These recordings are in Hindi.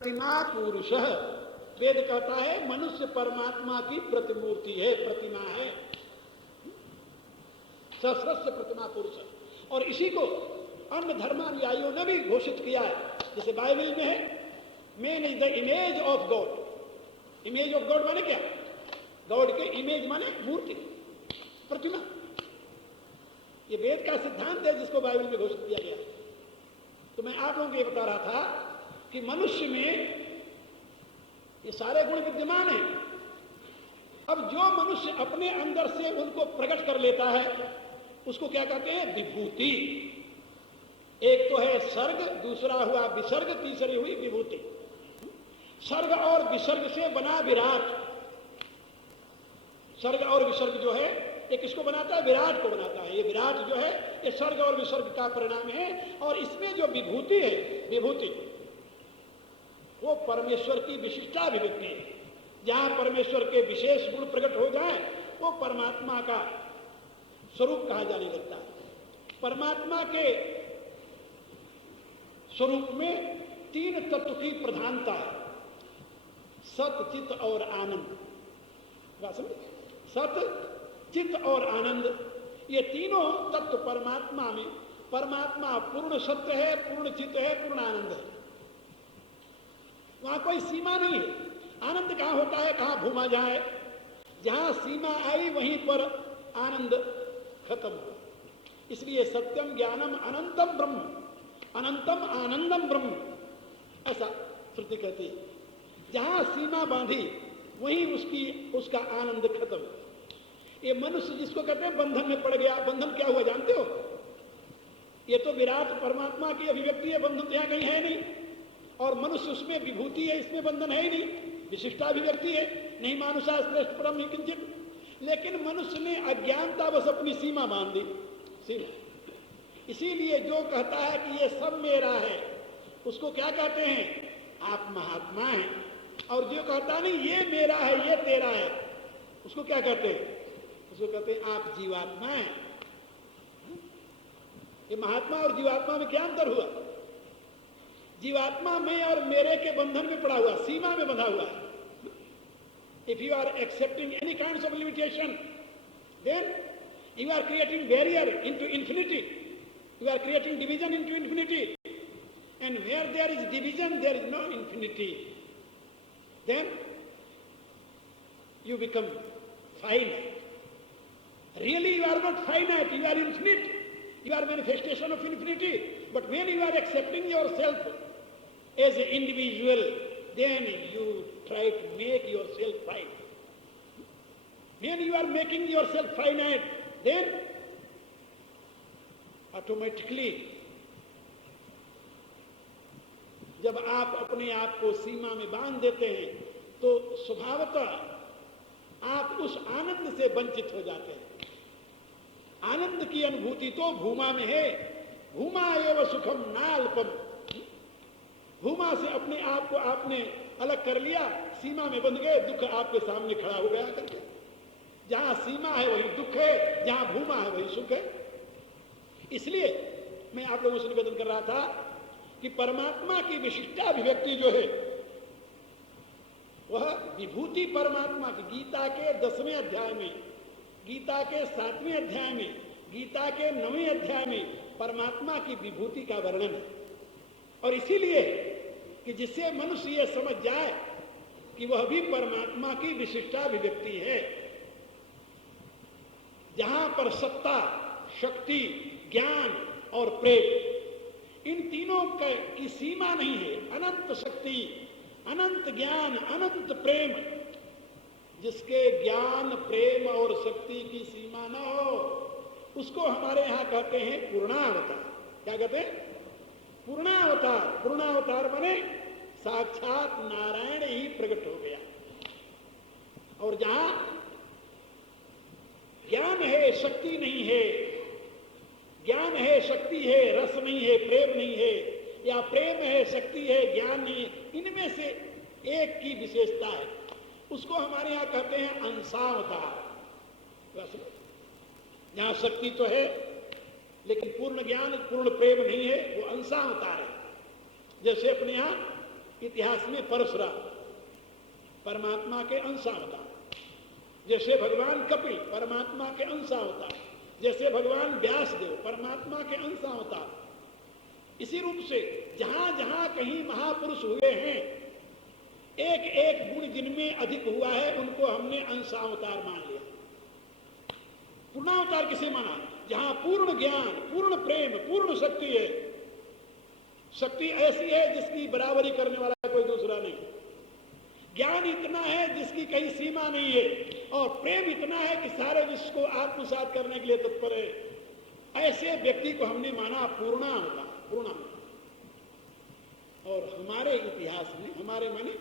प्रतिमा पुरुष, वेद कहता है मनुष्य परमात्मा की प्रतिमूर्ति है, प्रतिमा है, सहस्रस्य प्रतिमा पुरुष। और इसी को अन्य धर्मानुयायियों ने भी घोषित किया है। जैसे बाइबल में है, man is the image of God. Image of God माने क्या? गॉड के इमेज माने मूर्ति, प्रतिमा। ये वेद का सिद्धांत है जिसको बाइबल में घोषित किया गया। तो मैं आप लोगों को ये बता रहा था कि मनुष्य में ये सारे गुण विद्यमान हैं। अब जो मनुष्य अपने अंदर से उनको प्रकट कर लेता है उसको क्या कहते हैं? विभूति। एक तो है सर्ग, दूसरा हुआ विसर्ग, तीसरी हुई विभूति। सर्ग और विसर्ग से बना विराट। सर्ग और विसर्ग जो है ये किसको बनाता है? विराट को बनाता है। ये विराट जो है ये सर्ग और विसर्ग का परिणाम है। और इसमें जो विभूति है, विभूति वो परमेश्वर की विशिष्टाभिव्यक्ति है। जहां परमेश्वर के विशेष गुण प्रकट हो जाए वो परमात्मा का स्वरूप कहा जाने लगता है। परमात्मा के स्वरूप में तीन तत्व की प्रधानता है, सत, चित और आनंद। सत, चित और आनंद, ये तीनों तत्व परमात्मा में, परमात्मा पूर्ण सत्य है, पूर्ण चित है, पूर्ण आनंद है। वहां कोई सीमा नहीं है। आनंद कहां होता है? कहां भूमा जाए। जहां सीमा आई वहीं पर आनंद खत्म हो। इसलिए सत्यम ज्ञानम अनंतम ब्रह्म, अनंतम आनंदम ब्रह्म, ऐसा श्रुति कहती है। जहां सीमा बांधी वहीं उसका आनंद खत्म। ये मनुष्य जिसको कहते हैं बंधन में पड़ गया। बंधन क्या हुआ जानते हो? ये तो विराट परमात्मा की अभिव्यक्ति है, बंधन तो यहां कहीं है नहीं। और मनुष्य उसमें विभूति है, इसमें बंधन है ही नहीं, विशिष्टाभिव्यक्ति है। नहीं मानुषा श्रेष्ठ परम किंचित। लेकिन मनुष्य ने अज्ञानता बस अपनी सीमा बांध दी, सीमा। इसीलिए जो कहता है कि ये सब मेरा है उसको क्या कहते हैं? आप महात्मा हैं। और जो कहता नहीं ये मेरा है, ये तेरा है, उसको क्या कहते हैं? उसको कहते हैं आप जीवात्मा हैं। ये महात्मा और जीवात्मा में क्या अंतर हुआ? जीवात्मा में और मेरे के बंधन में पड़ा हुआ, सीमा में बंधा हुआ है। If you are accepting any kinds of limitation, then you are creating barrier into infinity. You are creating division into infinity. And where there is division, there is no infinity. Then you become finite. Really, you are not finite, you are infinite. You are manifestation of infinity. But when you are accepting yourself as an individual, then you try to make yourself finite. When you are making yourself finite, then automatically जब आप अपने आप को सीमा में बांध देते हैं तो स्वभावतः आप उस आनंद से वंचित हो जाते हैं। आनंद की अनुभूति तो भूमा में है। भूमा एव सुखम नाल्पम। भूमा से अपने आप को आपने अलग कर लिया, सीमा में बंध गए, दुख आपके सामने खड़ा हो गया करके। जहां सीमा है वही दुख है, जहां भूमा है वही सुख है। इसलिए मैं आप लोगों से निवेदन कर रहा था कि परमात्मा की विशिष्टाभिव्यक्ति जो है वह विभूति परमात्मा की। गीता के 10वें अध्याय में, गीता के 7वें अध्याय में, गीता के 9वें अध्याय में परमात्मा की विभूति का वर्णन है। और इसीलिए कि जिससे मनुष्य यह समझ जाए कि वह भी परमात्मा की विशिष्टाभिव्यक्ति है। जहां पर सत्ता, शक्ति, ज्ञान और प्रेम, इन तीनों की सीमा नहीं है। अनंत शक्ति, अनंत ज्ञान, अनंत प्रेम। जिसके ज्ञान, प्रेम और शक्ति की सीमा न हो उसको हमारे यहां कहते हैं पूर्णावतार। क्या कहते हैं? पूर्णावतार। पूर्णावतार माने साक्षात नारायण ही प्रकट हो गया। और जहां ज्ञान है, शक्ति नहीं है, ज्ञान है, शक्ति है, रस नहीं है, प्रेम नहीं है, या प्रेम है, शक्ति है, ज्ञान नहीं है, इनमें से एक की विशेषता है, उसको हमारे यहां कहते हैं अंशावतार। जहां शक्ति तो है लेकिन पूर्ण ज्ञान, पूर्ण प्रेम नहीं है, वो अंशावतार है। जैसे अपने यहां इतिहास में परशुराम परमात्मा के अंशावतार, जैसे भगवान कपिल परमात्मा के अंशावतार, जैसे भगवान व्यासदेव परमात्मा के अंशावतार। इसी रूप से जहां जहां कहीं महापुरुष हुए हैं, एक एक गुण जिनमें अधिक हुआ है उनको हमने अंशावतार मान लिया। पूर्णावतार किसे माना? जहां पूर्ण ज्ञान, पूर्ण प्रेम, पूर्ण शक्ति है। शक्ति ऐसी है जिसकी बराबरी करने वाला कोई दूसरा नहीं। ज्ञान इतना है जिसकी कहीं सीमा नहीं है, और प्रेम इतना है कि सारे विश्व को आत्मसात करने के लिए तत्पर है। ऐसे व्यक्ति को हमने माना पूर्णावतार, पूर्णावतार। और हमारे इतिहास में, हमारे माने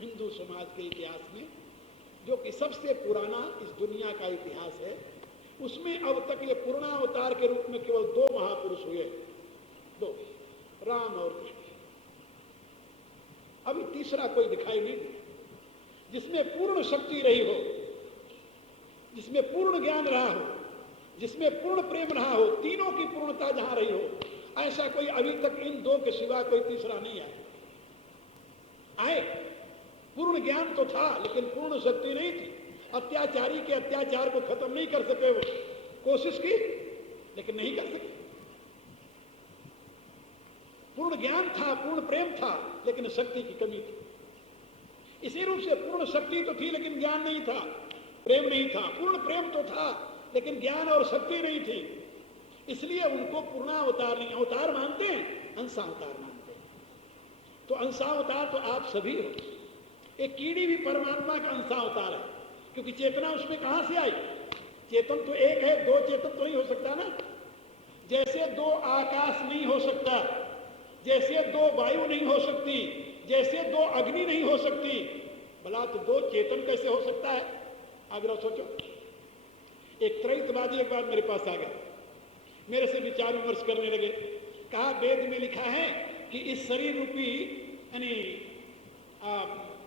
हिंदू समाज के इतिहास में, जो कि सबसे पुराना इस दुनिया का इतिहास है, उसमें अब तक ये पूर्णावतार के रूप में केवल 2 महापुरुष हुए, 2, राम और कृष्ण। अभी तीसरा कोई दिखाई नहीं दिया जिसमें पूर्ण शक्ति रही हो, जिसमें पूर्ण ज्ञान रहा हो, जिसमें पूर्ण प्रेम रहा हो, तीनों की पूर्णता जहां रही हो, ऐसा कोई अभी तक इन 2 के सिवा कोई तीसरा नहीं आए। पूर्ण ज्ञान तो था लेकिन पूर्ण शक्ति नहीं थी। अत्याचारी के अत्याचार को खत्म नहीं कर सके, वो कोशिश की लेकिन नहीं कर सके। पूर्ण ज्ञान था, पूर्ण प्रेम था, लेकिन शक्ति की कमी थी। इसी रूप से पूर्ण शक्ति तो थी लेकिन ज्ञान नहीं था, प्रेम नहीं था। पूर्ण प्रेम तो था लेकिन ज्ञान और शक्ति नहीं थी, इसलिए उनको पूर्णावतार नहीं। अवतार मानते हैं, अंशावतार मानते हैं। तो अंशावतार तो आप सभी हो। एक कीड़ी भी परमात्मा का अंशावतार है, क्योंकि चेतना उसमें कहां से आई? चेतन तो एक है, 2 चेतन तो नहीं हो सकता ना। जैसे 2 आकाश नहीं हो सकता, जैसे 2 वायु नहीं हो सकती, जैसे 2 अग्नि नहीं हो सकती, भला तो 2 चेतन कैसे हो सकता है? आग्रह सोचो। एक त्रैतवादी एक बार मेरे पास आ गया, मेरे से विचार विमर्श करने लगे। कहा वेद में लिखा है कि इस शरीर रूपी यानी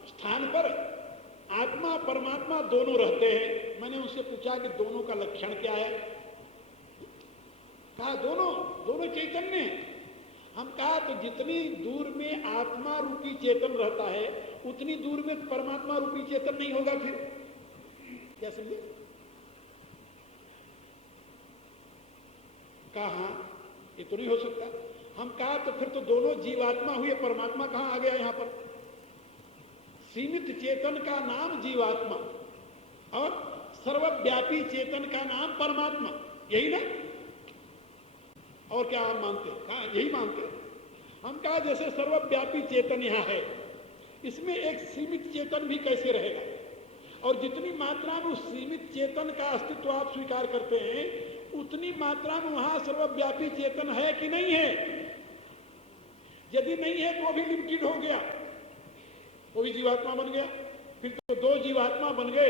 स्थान पर आत्मा परमात्मा दोनों रहते हैं। मैंने उनसे पूछा कि दोनों का लक्षण क्या है? कहा दोनों चैतन्य। हम कहा तो जितनी दूर में आत्मा रूपी चेतन रहता है उतनी दूर में परमात्मा रूपी चेतन नहीं होगा। फिर क्या समझे? कहा ये तो नहीं हो सकता। हम कहा तो फिर तो दोनों जीवात्मा हुए, परमात्मा कहां आ गया यहां पर? सीमित चेतन का नाम जीवात्मा और सर्वव्यापी चेतन का नाम परमात्मा, यही ना? और क्या हम मानते? कहा यही मानते। हम कहा जैसे सर्वव्यापी चेतन यहां है, इसमें एक सीमित चेतन भी कैसे रहेगा? और जितनी मात्रा में उस सीमित चेतन का अस्तित्व आप स्वीकार करते हैं, उतनी मात्रा में वहां सर्वव्यापी चेतन है कि नहीं है? यदि नहीं है तो वो भी लिमिटेड हो गया, वो भी जीवात्मा बन गया। फिर तो 2 जीवात्मा बन गए,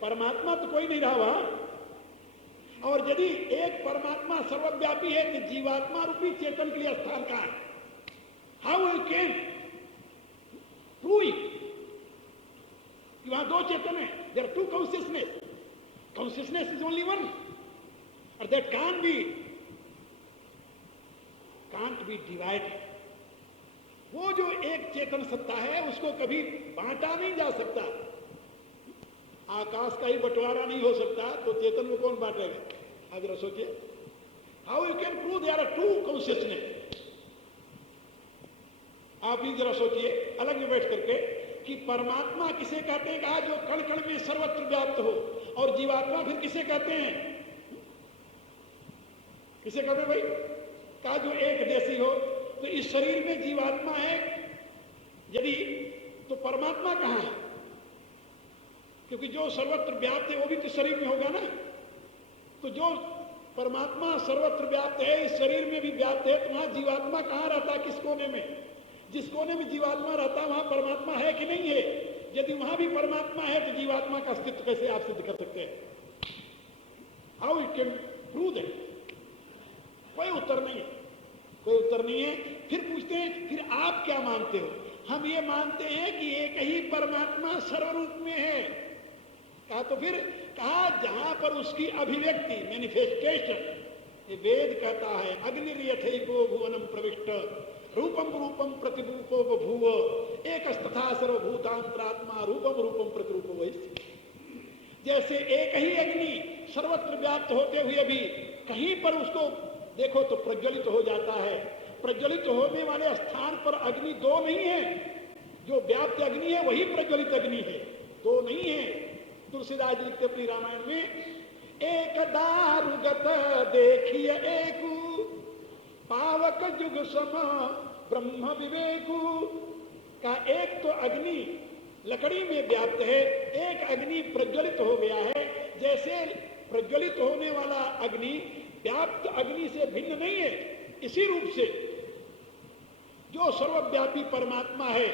परमात्मा तो कोई नहीं रहा वहां। और यदि एक परमात्मा सर्वव्यापी है तो जीवात्मा रूपी चेतन के लिए स्थान कहां है? हाउ यू कैन प्रूव कि वहां 2 चेतन है? There are 2 consciousness. Consciousness is only one, और दैट कांट बी डिवाइडेड। वो जो एक चेतन सत्ता है उसको कभी बांटा नहीं जा सकता। आकाश का ही बंटवारा नहीं हो सकता तो चेतन को कौन बांटेगा? आप जरा सोचिए। How you can prove there are 2 consciousness? आप ही जरा सोचिए अलग में बैठ करके कि परमात्मा किसे कहते हैं? कहा जो कण कण में सर्वत्र व्याप्त हो। और जीवात्मा फिर किसे कहते हैं? किसे कहते हैं भाई? कहा जो एक देशी हो। तो इस शरीर में जीवात्मा है यदि, तो परमात्मा कहां है? क्योंकि जो सर्वत्र व्याप्त है वो भी तो शरीर में होगा ना। तो जो परमात्मा सर्वत्र व्याप्त है, इस शरीर में भी व्याप्त है, तो वहां जीवात्मा कहां रहता है? किस कोने में? जिस कोने में जीवात्मा रहता है वहां परमात्मा है कि नहीं है? यदि वहां भी परमात्मा है तो जीवात्मा का अस्तित्व कैसे आप सिद्ध कर सकते हैं? How you can prove that? कोई उत्तर नहीं है, कोई उत्तर नहीं है। फिर पूछते हैं फिर आप क्या मानते हो? हम ये मानते हैं कि एक ही परमात्मा सर्वरूप में है। कहा तो फिर कहा जहां पर उसकी अभिव्यक्ति मैनिफेस्टेशन, ये वेद कहता है अग्निर्यथैको भुवनम प्रविष्ट रूपम रूपम प्रतिरूपो बभूव। एक तथा सर्वभूतांतरात्मा रूपम रूपम प्रतिरूप वही। जैसे एक ही अग्नि सर्वत्र व्याप्त होते हुए भी कहीं पर उसको देखो तो प्रज्वलित हो जाता है। प्रज्वलित होने वाले स्थान पर अग्नि दो नहीं है, जो व्याप्त अग्नि है वही प्रज्वलित अग्नि है, दो नहीं है। तुलसीदास जी लिखते अपनी रामायण में, एक दारुगत देखिए एक पावक जुग सम ब्रह्म विवेकु का। एक तो अग्नि लकड़ी में व्याप्त है, एक अग्नि प्रज्वलित हो गया है। जैसे प्रज्वलित होने वाला अग्नि व्याप्त अग्नि से भिन्न नहीं है, इसी रूप से जो सर्वव्यापी परमात्मा है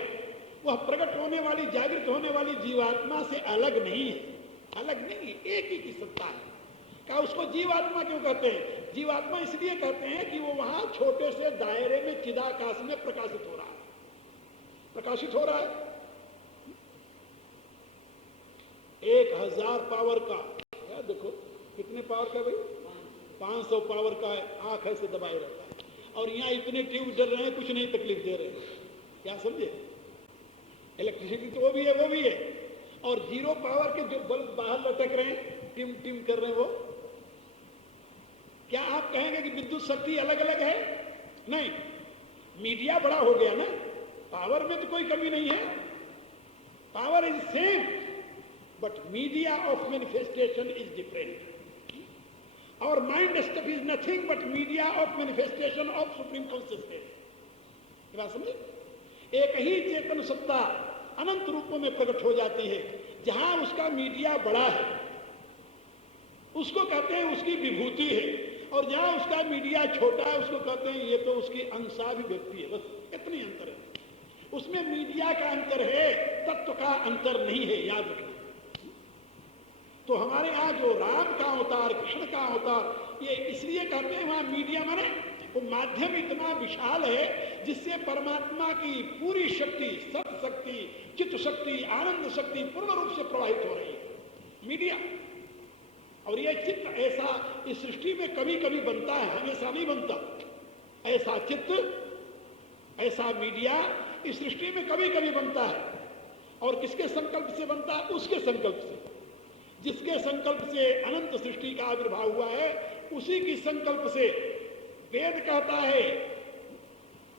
वह प्रकट होने वाली जागृत होने वाली जीवात्मा से अलग नहीं है, अलग नहीं, एक ही की सत्ता है। क्या उसको जीवात्मा क्यों कहते हैं? जीवात्मा इसलिए कहते हैं कि वो वहां छोटे से दायरे में चिदाकाश में प्रकाशित हो रहा है, प्रकाशित हो रहा है। 1000 पावर का, देखो कितने पावर का भाई, 500 पावर का आंख ऐसे दबाए रहता है, और यहाँ इतने ट्यूब डर रहे हैं, कुछ नहीं तकलीफ दे रहे हैं। क्या समझे? इलेक्ट्रिसिटी तो वो भी है, वो भी है। और 0 पावर के जो बल्ब बाहर लटक रहे हैं, टिम टिम कर रहे हैं, वो क्या आप कहेंगे कि विद्युत शक्ति अलग अलग है? नहीं, मीडिया बड़ा हो गया ना, पावर में तो कोई कमी नहीं है, power is same, but media of manifestation is different. Our mind stuff is nothing but media of manifestation of supreme consciousness। बात समझे? एक ही चेतन सत्ता अनंत रूपों में प्रकट हो जाती है। जहां उसका मीडिया बड़ा है उसको कहते हैं उसकी विभूति है, और जहां उसका मीडिया छोटा है उसको कहते हैं ये तो उसकी अंशाभिव्यक्ति है। बस इतनी अंतर है, उसमें मीडिया का अंतर है, तत्व का अंतर नहीं है, याद रखना। तो हमारे यहाँ जो राम का अवतार, कृष्ण का अवतार, ये इसलिए कहते हैं वहां मीडिया माने वो माध्यम इतना विशाल है जिससे परमात्मा की पूरी शक्ति, सत शक्ति, चित्त शक्ति, आनंद शक्ति पूर्ण रूप से प्रवाहित हो रही है, मीडिया। और ये चित्त ऐसा इस सृष्टि में कभी कभी बनता है, हमेशा नहीं बनता। ऐसा चित्त, ऐसा मीडिया इस सृष्टि में कभी कभी बनता है, और किसके संकल्प से बनता है? उसके संकल्प से। जिसके संकल्प से अनंत सृष्टि का आविर्भाव हुआ है, उसी की संकल्प से वेद कहता है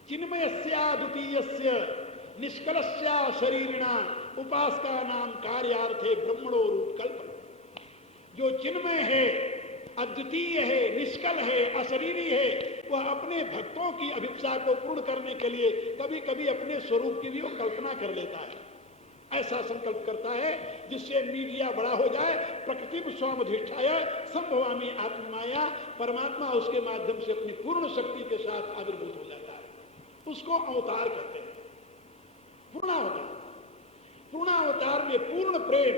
चिन्मयस्या द्वितीयस्य निष्कलस्या शरीरिणा उपासका नाम कार्यार्थे ब्रह्मणो रूप कल्पना। जो चिन्मय है, अद्वितीय है, निष्कल है, अशरीरी है, वह अपने भक्तों की अभिप्सा को पूर्ण करने के लिए कभी कभी अपने स्वरूप की भी वो कल्पना कर लेता है। ऐसा संकल्प करता है जिससे मीडिया बड़ा हो जाए। प्रकृति स्वामधिष्ठाय संभवामी आत्ममाया, परमात्मा उसके माध्यम से अपनी पूर्ण शक्ति के साथ आविर्भूत हो जाता है। उसको अवतार कहते हैं, पूर्णावतार। पूर्णावतार में पूर्ण प्रेम,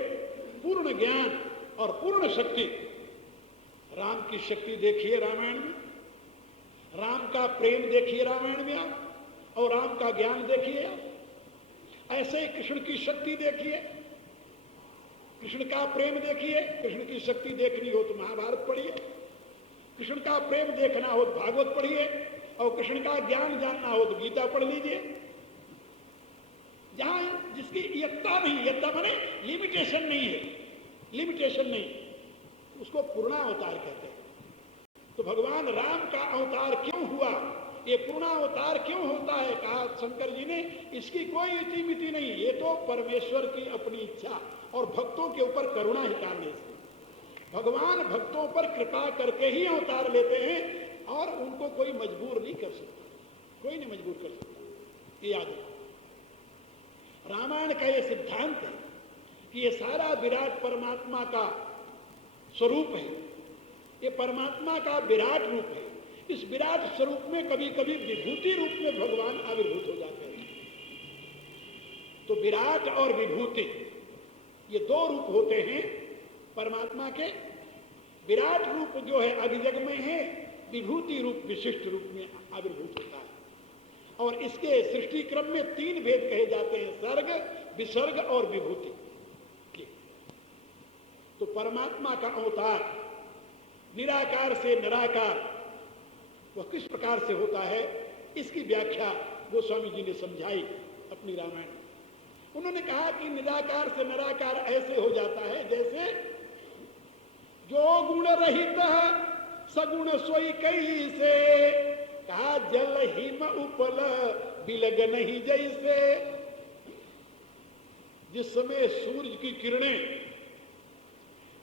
पूर्ण ज्ञान और पूर्ण शक्ति। राम की शक्ति देखिए रामायण में, राम का प्रेम देखिए रामायण में आप, और राम का ज्ञान देखिए आप। ऐसे ही कृष्ण की शक्ति देखिए, कृष्ण का प्रेम देखिए। कृष्ण की शक्ति देखनी हो तो महाभारत पढ़िए, कृष्ण का प्रेम देखना हो तो भागवत पढ़िए, और कृष्ण का ज्ञान जानना हो तो गीता पढ़ लीजिए। जहां जिसकी यत्ता नहीं, यत्ता माने लिमिटेशन नहीं है, लिमिटेशन नहीं, उसको पूर्णावतार कहते हैं। तो भगवान राम का अवतार क्यों हुआ, ये पूर्णावतार क्यों होता है, कहा शंकर जी ने, इसकी कोई इति मिति नहीं, ये तो परमेश्वर की अपनी इच्छा और भक्तों के ऊपर करुणा ही करने से। भगवान भक्तों पर कृपा करके ही अवतार लेते हैं, और उनको कोई मजबूर नहीं कर सकता, कोई नहीं मजबूर कर सकता। ये याद रखो। रामायण का ये सिद्धांत है कि ये सारा विराट परमात्मा का स्वरूप है, ये परमात्मा का विराट रूप है। इस विराट स्वरूप में कभी कभी विभूति रूप में भगवान आविर्भूत हो जाते हैं। तो विराट और विभूति ये दो रूप होते हैं परमात्मा के। विराट रूप जो है अभिजग में है, विभूति रूप विशिष्ट रूप में आविर्भूत होता है। और इसके सृष्टि क्रम में 3 भेद कहे जाते हैं, सर्ग, विसर्ग और विभूति। तो परमात्मा का अवतार निराकार से निराकार वह किस प्रकार से होता है, इसकी व्याख्या गोस्वामी जी ने समझाई अपनी रामायण में। उन्होंने कहा कि निराकार से निराकार ऐसे हो जाता है जैसे जो गुण रहित सगुण सोई कई से, कहा जल हिम उपल बिलग नहीं जैसे। जिस समय सूर्य की किरणें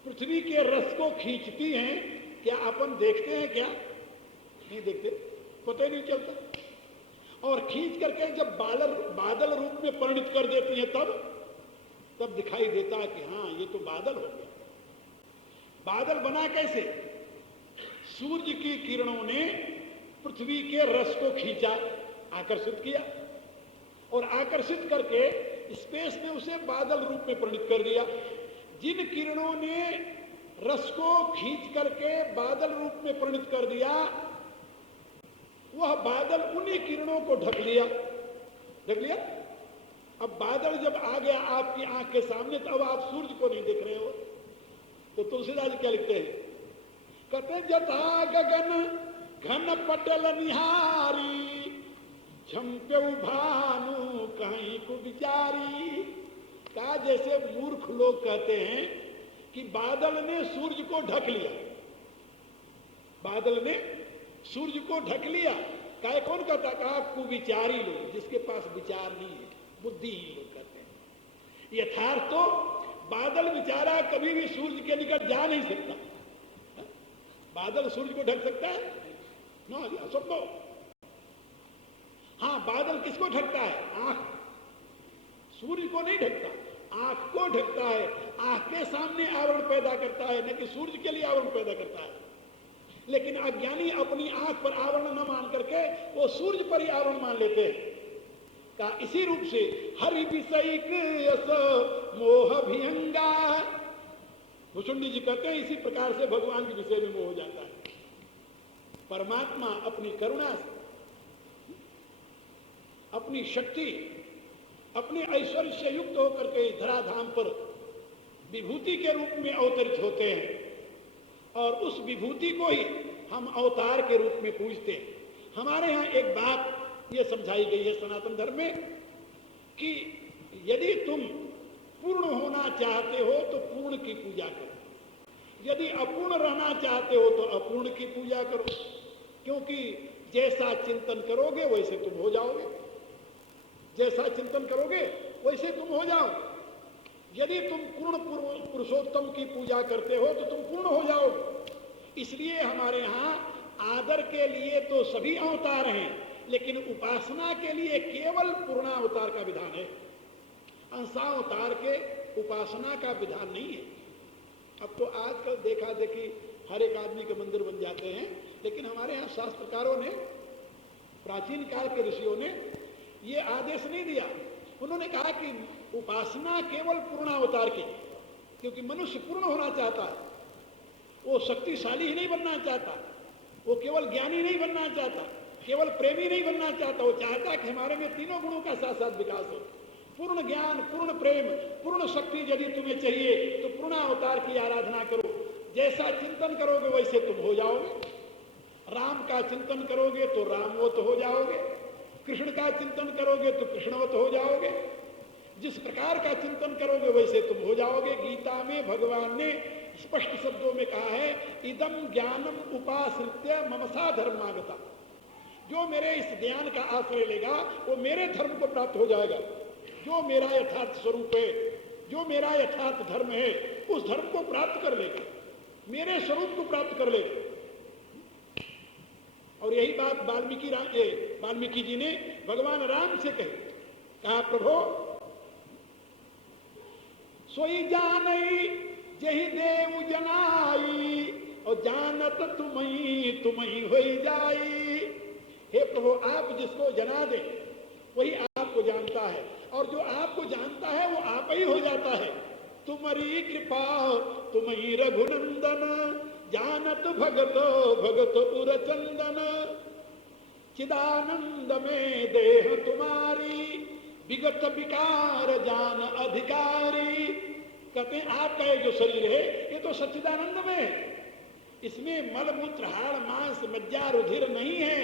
पृथ्वी के रस को खींचती हैं, क्या अपन देखते हैं? क्या नहीं देखते, पता ही नहीं चलता। और खींच करके जब बादल रूप में परिणित कर देती हैं तब दिखाई देता है कि हाँ ये तो बादल हो गया। बादल बना कैसे? सूर्य की किरणों ने पृथ्वी के रस को खींचा, आकर्षित किया, और आकर्षित करके स्पेस में उसे बादल रूप में परिणित कर दिया। जिन किरणों ने रस को खींच करके बादल रूप में परिणित कर दिया, वह बादल उन्हीं किरणों को ढक लिया। अब बादल जब आ गया आपकी आंख के सामने, तो अब आप सूर्य को नहीं देख रहे हो। तो तुलसीदास क्या लिखते हैं? कहते जथा गगन घन पटल निहारी, झंप्यऊ भानु कहीं को विचारी। का जैसे मूर्ख लोग कहते हैं कि बादल ने सूर्य को ढक लिया, बादल ने सूर्य को ढक लिया। काय कौन कहता? कहा कुविचारी लोग, जिसके पास विचार नहीं है, बुद्धिहीन लोग कहते हैं। यथार्थ तो बादल बेचारा कभी भी सूर्य के निकट जा नहीं सकता। बादल सूर्य को ढक सकता है? ना, सबको। हाँ, बादल किसको ढकता है? आंख। सूर्य को नहीं ढकता, आंख को ढकता है। आंख के सामने आवरण पैदा करता है, न कि सूर्य के लिए आवरण पैदा करता है। लेकिन अज्ञानी अपनी आंख पर आवरण न मान करके वो सूर्य पर ही आवरण मान लेते हैं। का इसी रूप से हरि विषयिक यस मोह भियंगा, भुसुंडी जी कहते हैं इसी प्रकार से भगवान के विषय में मोह हो जाता है। परमात्मा अपनी करुणा से, अपनी शक्ति, अपने ऐश्वर्य से युक्त होकर के धराधाम पर विभूति के रूप में अवतरित होते हैं, और उस विभूति को ही हम अवतार के रूप में पूजते हैं। हमारे यहाँ एक बात ये समझाई गई है सनातन धर्म में कि यदि तुम पूर्ण होना चाहते हो तो पूर्ण की पूजा करो, यदि अपूर्ण रहना चाहते हो तो अपूर्ण की पूजा करो, क्योंकि जैसा चिंतन करोगे वैसे तुम हो जाओगे। जैसा चिंतन करोगे वैसे तुम हो जाओ। यदि तुम पूर्ण पुरुषोत्तम की पूजा करते हो तो तुम पूर्ण हो जाओगे। इसलिए हमारे यहाँ आदर के लिए तो सभी अवतार हैं, लेकिन उपासना के लिए केवल पूर्णावतार का विधान है। अंशावतार के उपासना का विधान नहीं है। अब तो आजकल देखा देखी हर एक आदमी के मंदिर बन जाते हैं, लेकिन हमारे यहाँ शास्त्रकारों ने, प्राचीन काल के ऋषियों ने ये आदेश नहीं दिया। उन्होंने कहा कि उपासना केवल पूर्णावतार की, क्योंकि मनुष्य पूर्ण होना चाहता है, वो शक्तिशाली ही नहीं बनना चाहता, वो केवल ज्ञानी नहीं बनना चाहता, केवल प्रेमी नहीं बनना चाहता, वो चाहता कि हमारे में तीनों गुणों का साथ साथ विकास हो। पूर्ण ज्ञान, पूर्ण प्रेम, पूर्ण शक्ति यदि तुम्हें चाहिए तो पूर्ण अवतार की आराधना करो। जैसा चिंतन करोगे वैसे तुम हो जाओगे। राम का चिंतन करोगे तो रामवत हो जाओगे, कृष्ण का चिंतन करोगे तो कृष्णवत हो जाओगे। जिस प्रकार का चिंतन करोगे वैसे तुम हो जाओगे। गीता में भगवान ने स्पष्ट शब्दों में कहा है, इदम ज्ञानम उपाश्रित्य ममसा धर्मागता। जो मेरे इस ज्ञान का आश्रय लेगा वो मेरे धर्म को प्राप्त हो जाएगा। जो मेरा यथार्थ स्वरूप है, जो मेरा यथार्थ धर्म है, उस धर्म को प्राप्त कर लेगा, मेरे स्वरूप को प्राप्त कर लेगा। और यही बात वाल्मीकि जी ने भगवान राम से कही। कहा, प्रभु सोई जानई जही देव जनाई, और जानत तुम्ही होई जाई। हे प्रभु, आप जिसको जना दे वही आपको जानता है, और जो आपको जानता है वो आप ही हो जाता है। तुम्हारी कृपा तुम्ही रघुनंदन, जानत भगत भगत उर चंदन। चिदानंद में देह तुम्हारी, विगत विकार जान अधिकारी। कहते हैं आपका ये जो शरीर है ये तो सच्चिदानंद में है, इसमें मल मूत्र हाड़ मांस मज्जा रुधिर नहीं है,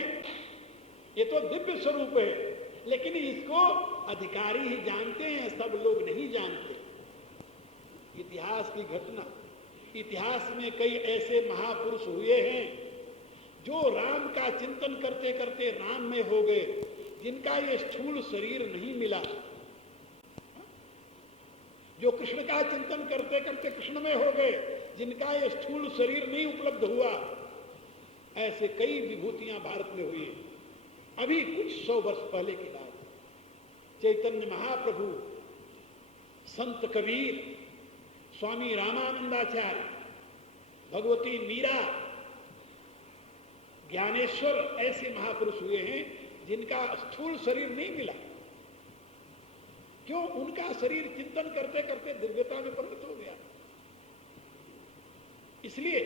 ये तो दिव्य स्वरूप है। लेकिन इसको अधिकारी ही जानते हैं, सब लोग नहीं जानते। इतिहास की घटना, इतिहास में कई ऐसे महापुरुष हुए हैं जो राम का चिंतन करते करते राम में हो गए, जिनका ये स्थूल शरीर नहीं मिला। जो कृष्ण का चिंतन करते करते कृष्ण में हो गए, जिनका ये स्थूल शरीर नहीं उपलब्ध हुआ। ऐसे कई विभूतियां भारत में हुई। अभी कुछ 100 वर्ष पहले की बात, चैतन्य महाप्रभु, संत कबीर, स्वामी रामानंदाचार्य, भगवती मीरा, ज्ञानेश्वर, ऐसे महापुरुष हुए हैं जिनका स्थूल शरीर नहीं मिला। क्यों? उनका शरीर चिंतन करते करते दिव्यता में परिणत हो गया। इसलिए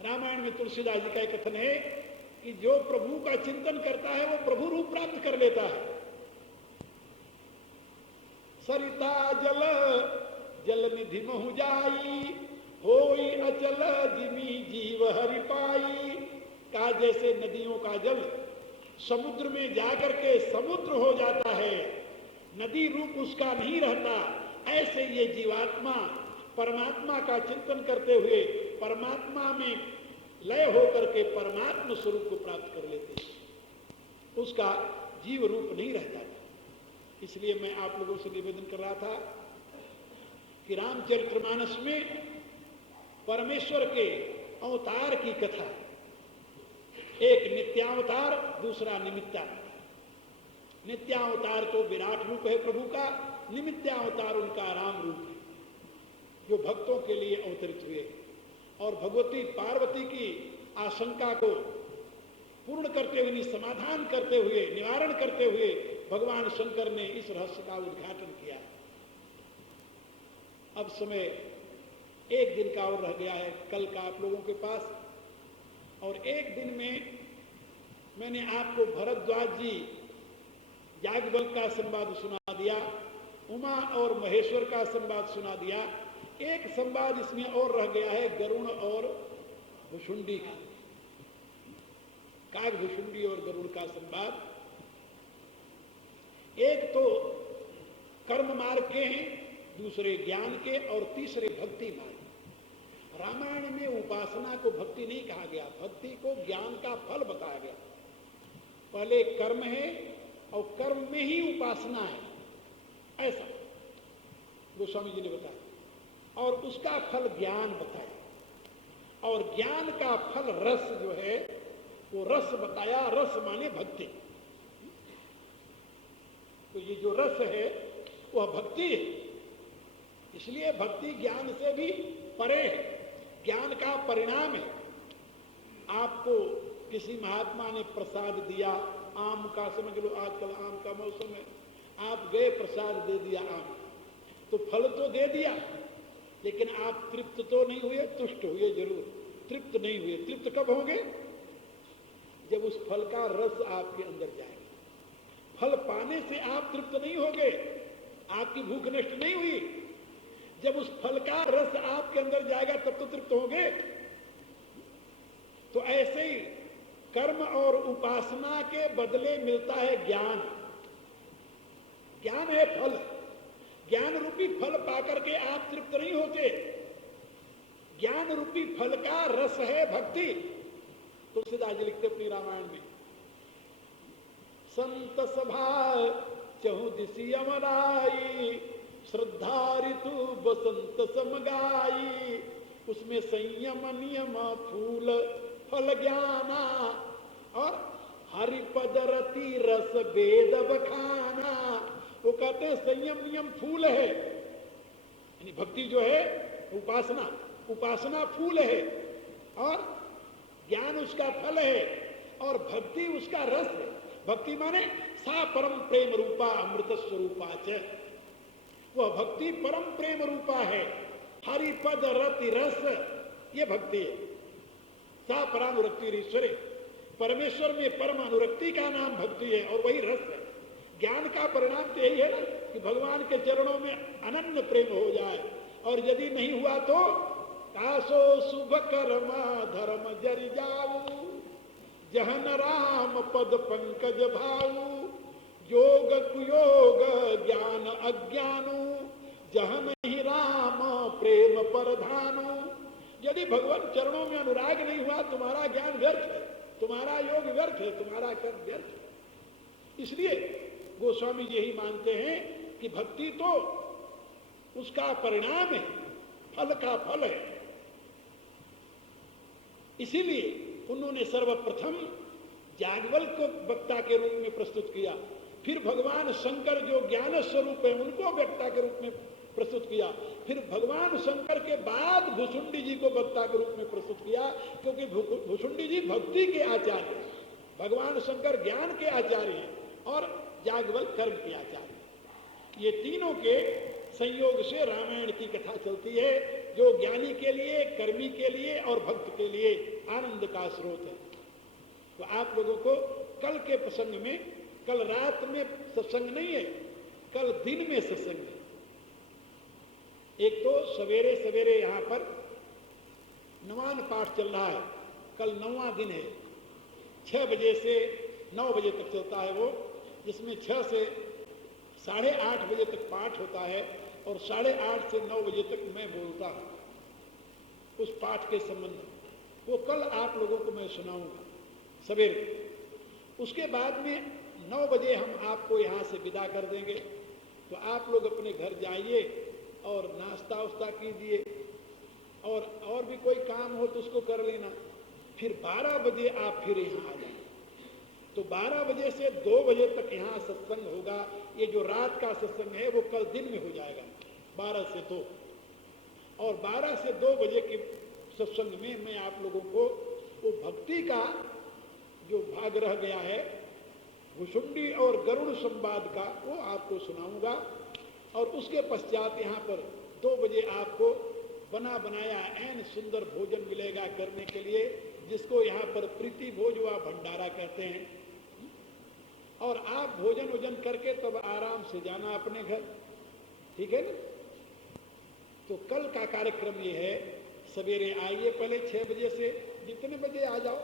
रामायण में तुलसीदास जी का एक कथन है कि जो प्रभु का चिंतन करता है वो प्रभु रूप प्राप्त कर लेता है। सरिता जल जल निधि महु जाई, होई अचल जिमी जीव हरि पाई। का जैसे नदियों का जल समुद्र में जाकर के समुद्र हो जाता है, नदी रूप उसका नहीं रहता, ऐसे ये जीवात्मा परमात्मा का चिंतन करते हुए परमात्मा में लय होकर के परमात्मा स्वरूप को प्राप्त कर लेते, उसका जीव रूप नहीं रहता। इसलिए मैं आप लोगों से निवेदन कर रहा था कि रामचरितमानस में परमेश्वर के अवतार की कथा, एक नित्यावतार, दूसरा निमित्तावतार। नित्यावतार तो विराट रूप है प्रभु का, निमित्तावतार उनका राम रूप है जो भक्तों के लिए अवतरित हुए। और भगवती पार्वती की आशंका को पूर्ण करते हुए, समाधान करते हुए, निवारण करते हुए भगवान शंकर ने इस रहस्य का उद्घाटन किया। अब समय एक दिन का और रह गया है कल का आप लोगों के पास, और एक दिन में मैंने आपको भरद्वाज जी याज्ञवल्क्य का संवाद सुना दिया, उमा और महेश्वर का संवाद सुना दिया। एक संवाद इसमें और रह गया है गरुण और भुषुंडी का, काग भुषुंडी और गरुड़ का संवाद। एक तो कर्म मार्ग के हैं, दूसरे ज्ञान के, और तीसरे भक्ति मार्ग। रामायण में उपासना को भक्ति नहीं कहा गया, भक्ति को ज्ञान का फल बताया गया। पहले कर्म है और कर्म में ही उपासना है, ऐसा गोस्वामी जी ने बताया, और उसका फल ज्ञान बताया। और ज्ञान का फल रस जो है वो रस बताया, रस माने भक्ति। तो ये जो रस है वह भक्ति है। इसलिए भक्ति ज्ञान से भी परे है, ज्ञान का परिणाम है। आपको किसी महात्मा ने प्रसाद दिया, आम का, समझ लो आजकल आम का मौसम है, आप गए प्रसाद दे दिया आम, तो फल तो दे दिया, लेकिन आप तृप्त तो नहीं हुए, तुष्ट हुए जरूर, तृप्त नहीं हुए। तृप्त कब होंगे? जब उस फल का रस आपके अंदर जाएगा। फल पाने से आप तृप्त नहीं होगे, आपकी भूख नष्ट नहीं हुई। जब उस फल का रस आपके अंदर जाएगा तब तो तृप्त होंगे। तो ऐसे ही कर्म और उपासना के बदले मिलता है ज्ञान। ज्ञान है फल, ज्ञान रूपी फल पाकर के आप तृप्त नहीं होते। ज्ञान रूपी फल का रस है भक्ति। तुलसीदास जी लिखते अपनी रामायण में, संत सभा चहु दिसी अमराई, श्रद्धा ऋतु बसंत समगाई। उसमें संयम नियम फूल फल ज्ञाना, और हरिपद रति रस वेद बखाना। वो कहते हैं संयम नियम फूल है, यानी भक्ति जो है उपासना, उपासना फूल है और ज्ञान उसका फल है और भक्ति उसका रस है। भक्ति माने सा परम प्रेम रूपा अमृत स्वरूपा च, वह भक्ति परम प्रेम रूपा है। हरिपद रति रस, ये भक्ति है। सा परानुरक्ति ईश्वरे, परमेश्वर में परम अनुरक्ति का नाम भक्ति है और वही रस है। ज्ञान का परिणाम तो यही है ना कि भगवान के चरणों में अनन्य प्रेम हो जाए, और यदि नहीं हुआ तो कासो शुभ कर्मा धर्म जरि जाऊ, जहन राम पद पंकज भाऊ, योग कुयोग ज्ञान अज्ञानु, जहन ही राम प्रेम परधानु। यदि भगवान चरणों में अनुराग नहीं हुआ, तुम्हारा ज्ञान व्यर्थ है, तुम्हारा योग व्यर्थ है, तुम्हारा कर्म व्यर्थ है। इसलिए गोस्वामी जी यही मानते हैं कि भक्ति तो उसका परिणाम है, फल का फल है। इसीलिए उन्होंने सर्वप्रथम जागवल को वक्ता के रूप में प्रस्तुत किया, फिर भगवान शंकर जो ज्ञान स्वरूप है उनको वक्ता के रूप में प्रस्तुत किया, फिर भगवान शंकर के बाद भुसुंडी जी को वक्ता के रूप में प्रस्तुत किया, क्योंकि भुसुंडी जी भक्ति के आचार्य हैं, भगवान शंकर ज्ञान के आचार्य हैं और जागवल कर्म के आचार्य। ये तीनों के संयोग से रामायण की कथा चलती है, जो ज्ञानी के लिए, कर्मी के लिए और भक्त के लिए आनंद का स्रोत है। तो आप लोगों को कल के प्रसंग में, कल रात में सत्संग नहीं है, कल दिन में सत्संग है। एक तो सवेरे सवेरे यहां पर नवान पाठ चल रहा है, कल 9वां दिन है, 6 बजे से 9 बजे तक चलता है वो, जिसमें 6 से 8:30 बजे तक पाठ होता है और 8:30 से 9 बजे तक मैं बोलता हूं उस पाठ के संबंध में। वो कल आप लोगों को मैं सुनाऊंगा सवेरे। उसके बाद में 9 बजे हम आपको यहाँ से विदा कर देंगे, तो आप लोग अपने घर जाइए और नाश्ता उस्ता कीजिए, और भी कोई काम हो तो उसको कर लेना। फिर 12 बजे आप फिर यहाँ आ जाए। तो 12 बजे से 2 बजे तक यहाँ सत्संग होगा। ये जो रात का सत्संग है वो कल दिन में हो जाएगा, 12 से 2। और 12 से 2 बजे के सत्संग में मैं आप लोगों को वो भक्ति का जो भाग रह गया है, भुसुंडी और गरुड़ संवाद का, वो आपको सुनाऊंगा। और उसके पश्चात यहाँ पर 2 बजे आपको बना बनाया ऐन सुंदर भोजन मिलेगा करने के लिए, जिसको यहाँ पर प्रीति भोज व भंडारा कहते हैं। और आप भोजन वोजन करके तब आराम से जाना अपने घर, ठीक है ना। तो कल का कार्यक्रम ये है, सवेरे आइए पहले 6 बजे से, जितने बजे आ जाओ,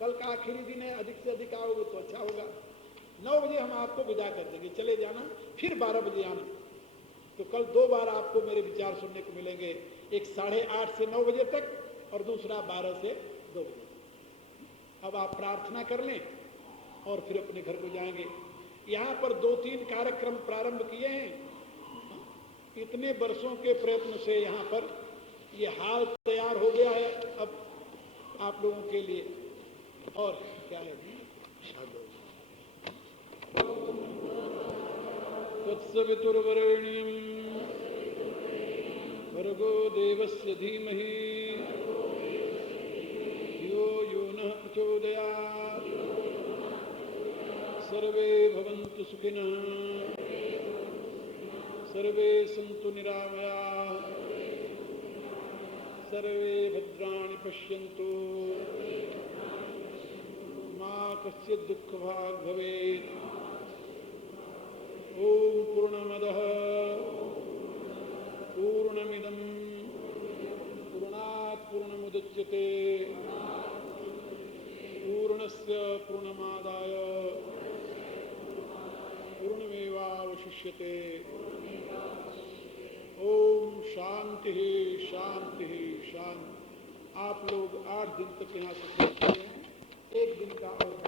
कल का आखिरी दिन है, अधिक से अधिक आओगे तो अच्छा होगा। 9 बजे हम आपको विदा कर देंगे, चले जाना, फिर 12 बजे आना। तो कल 2 बार आपको मेरे विचार सुनने को मिलेंगे, एक 8:30 से 9 बजे तक और दूसरा 12 से 2 बजे। अब आप प्रार्थना कर लें और फिर अपने घर को जाएंगे। यहाँ पर 2-3 कार्यक्रम प्रारंभ किए हैं, इतने वर्षों के प्रयत्न से यहाँ पर ये हाल तैयार हो गया है अब आप लोगों के लिए। और क्या है जी, तत्सवितुर्वरेण्यं भर्गो देवस्य धीमहि धियो यो नः प्रचोदयात्। सर्वे भवन्तु सुखिनः, सर्वे सन्तु निरामयाः, सर्वे भद्राणि पश्यन्तु, मा कश्चित् दुःखभाग् भवेत्। ओम पूर्णमदः पूर्णमिदं पूर्णात् पूर्णमुदच्यते पूर्णस्य पूर्णमादाय पूर्णमेवावशिष्यते। ओम शांति शांति शांति। आप लोग 8 दिन तक यहाँ से हैं, 1 दिन का और